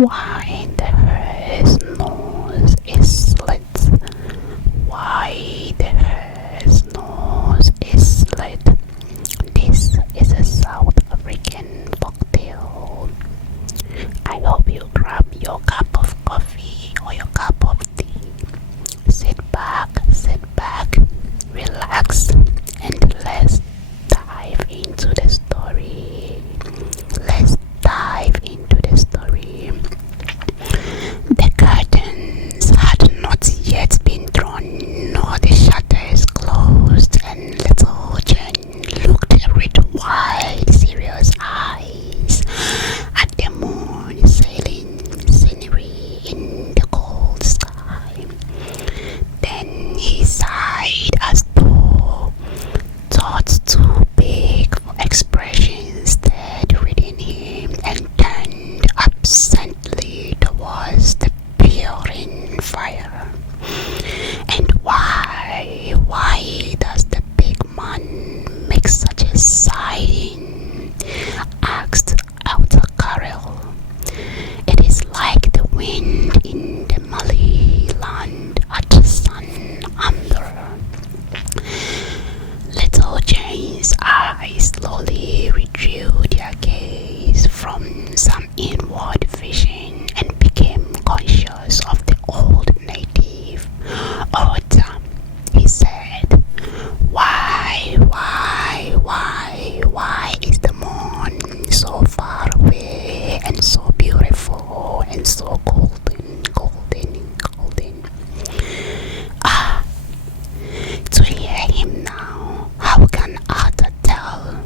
Why the hare's nose is slit? Why the hare's nose is slit? This is a South African folktale. I hope you grab your cup of coffee or your cup of tea. Sit back, relax, and let's dive into the story. Let's dive into the story. The curtains had not yet been drawn, nor the shutters closed, and little Jen looked with wide, serious eyes at the moon sailing scenery in the cold sky. Then he sighed as though thoughts too big for expression stared within him and turned absently towards the purring fire. And why does the big man make such a sighing? Asked Outer Carol. It is like the wind in the Malay land at sun amber. Little Jane's eyes slowly withdrew their gaze from some inward vision and became conscious of the old native. Outer, he said, why is the moon so far away and so beautiful and so golden? Ah, to hear him now, how can Arthur tell?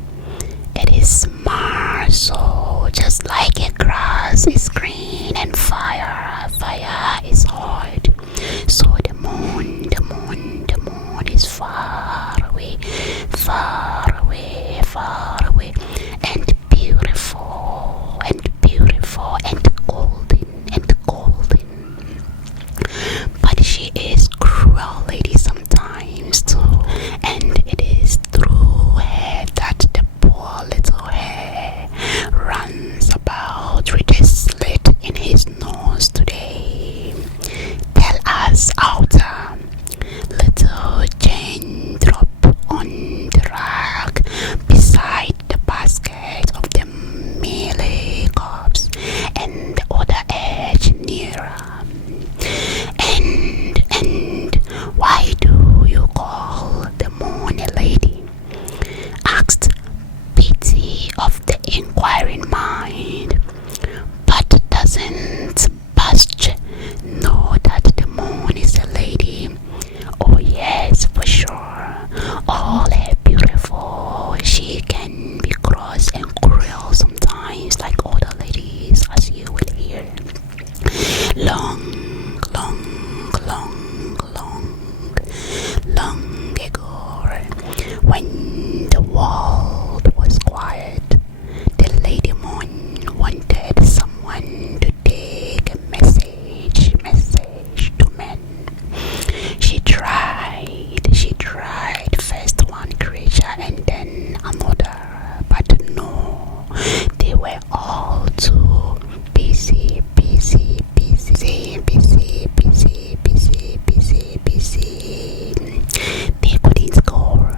It is Mars, so just like a grass is green and fire is hot. So the moon is far away, and beautiful and golden. But she is cruel lady sometimes too, and it is through her that the poor little Hare runs about with a slit in his nose today. Tell us, Outer. Little Jane dropped on the rug beside the basket of the mealy cups and the other edge nearer. And why do you call the moon a lady? Asked Pity of the inquiring mind. But doesn't Bust know that the moon is a lady? Oh yes, for sure. All her beautiful, she can be cross and cruel sometimes, like other ladies, as you will hear. Long ago, when the world was quiet, the Lady Moon wanted someone to take a message to men. She tried first one creature and then another, but no, they were all too busy. They couldn't go.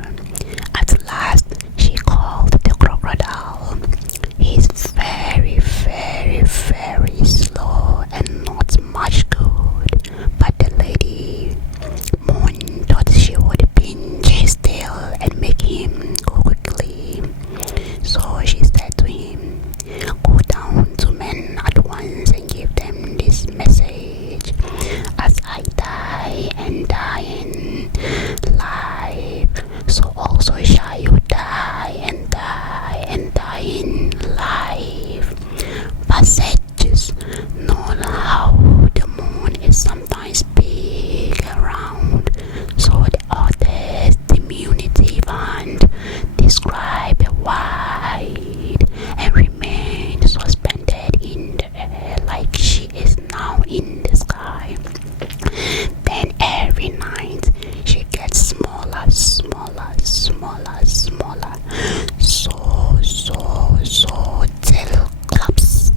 At last, she called the crocodile. He's very slow and not much good. But the Lady Moon thought she would pinch his tail and make him go quickly. So she said to him, go down to men at once and give them this message. As I die and die in life, so also shall you die and die in life. Passages know how the moon is sometimes big around, so the author's diminutive hand describe a wide and remain suspended in the air like she is now in the sky. Then every night she gets smaller, so till collapse.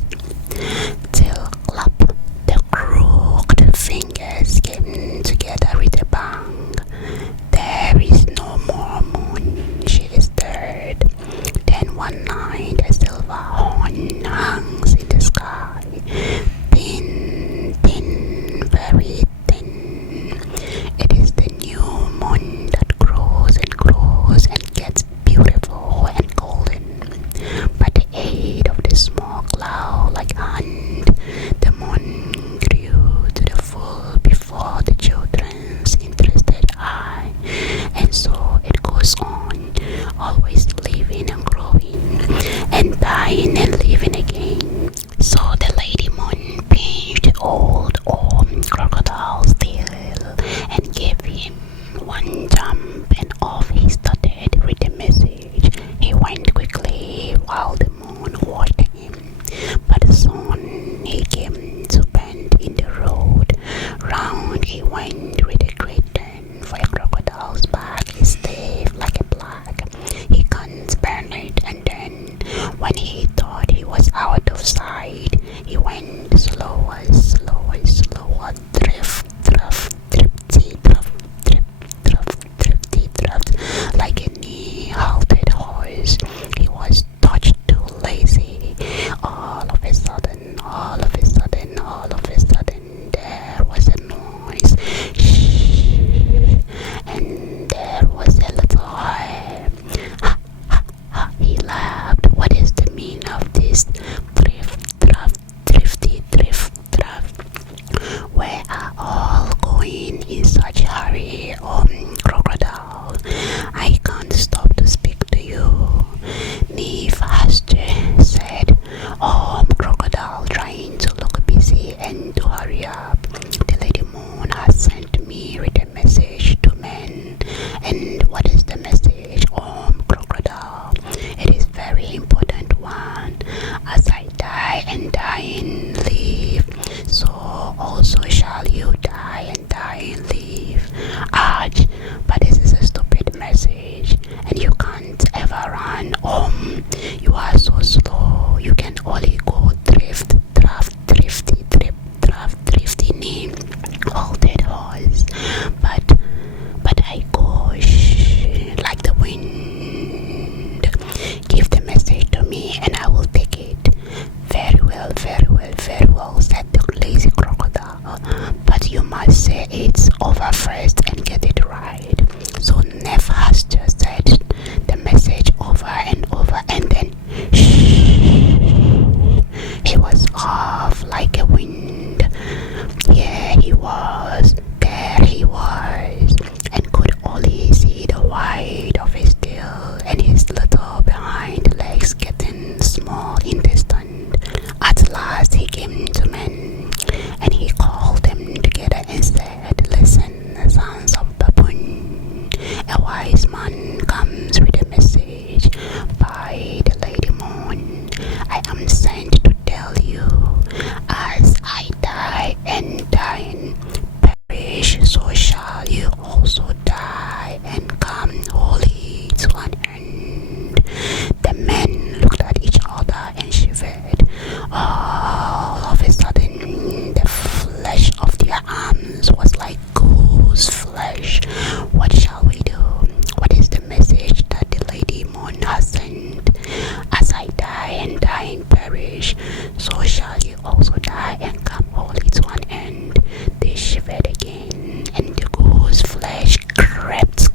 finish, so shall you also die and come wholly to an end. They shivered again, and the ghost flesh crept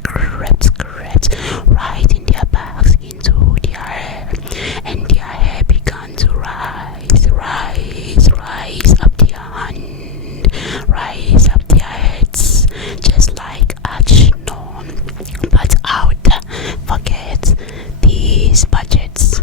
right in their backs into their hair, and their hair began to rise up their hand, rise up their heads, just like arch known. But out, forget these budgets,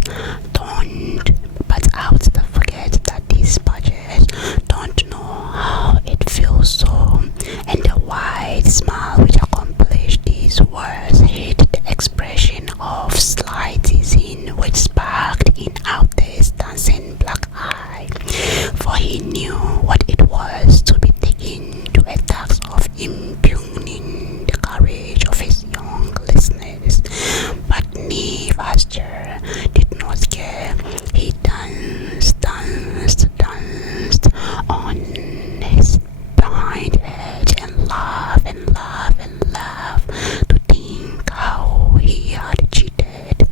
don't. But out, forget that these budgets don't know how it feels so. And the wide smile which accomplished these words hid the expression of slight teasing which sparkled in out his dancing black eye, for he knew what it was to be taken to a task of impugning the courage of his young listeners. But Nevaster did not care. He danced on his behind edge and laughed to think how he had cheated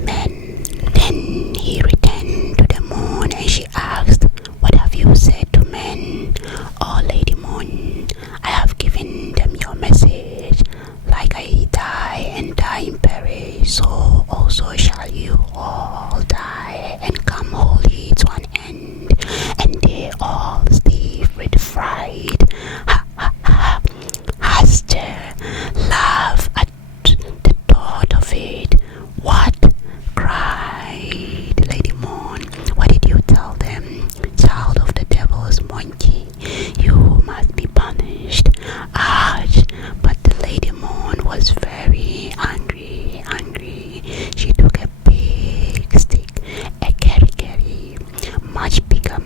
men. Then he returned to the moon, and she asked, "What have you said to men?" "Oh, Lady Moon, I have given them your message. Like I die and die in perish, so also shall you all die and come wholly to an end." And they all stiff with fright. Ha ha ha! Haster laughed at the thought of it. "What?" cried Lady Moon. "What did you tell them? Child of the devil's monkey, you must be punished." Ouch! But the Lady Moon was very angry. She took a big stick, a kerry, much bigger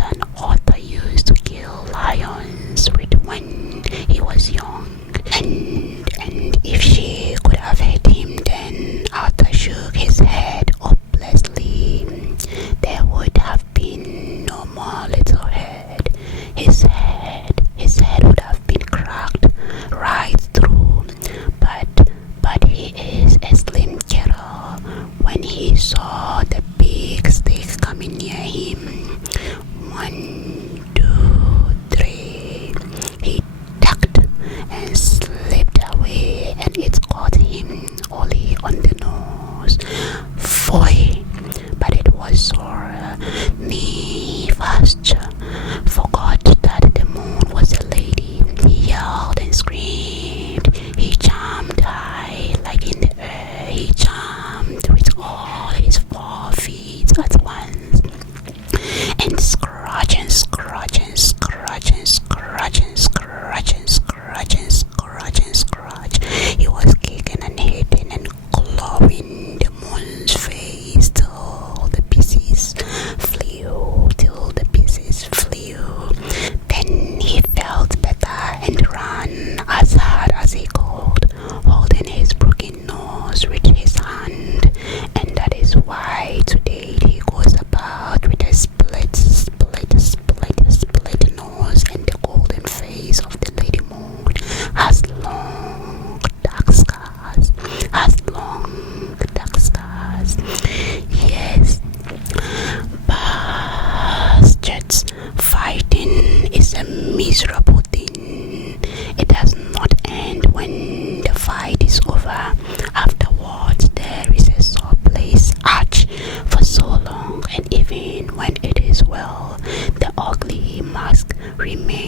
than Arthur used to kill lions with when he was young. And if she could have hit him then, Arthur shook his head hopelessly. There would have been no more little head. His head would have been cracked right through. But he is a slim kettle. When he saw the big stick coming near him, 1, 2, 3, he ducked and slipped away, and it caught him only on the nose. Foy! But it was sore. Nevaster forgot that the moon was a lady. He yelled and screamed. He jumped high, like in the air. He jumped with all his 4 feet at once, and scratch, he was kicking and hitting and clawing the moon's face till the pieces flew. Then he felt better and ran as hard as he could, holding his broken nose with his hand. And that is why today he goes about with a split nose, and the golden face of the Lady Moon has long dark scars. Yes, bastards, fighting is a miserable thing. It does not end when the fight is over. Afterwards, there is a sore place arch for so long, and even when it is well, the ugly mask remains.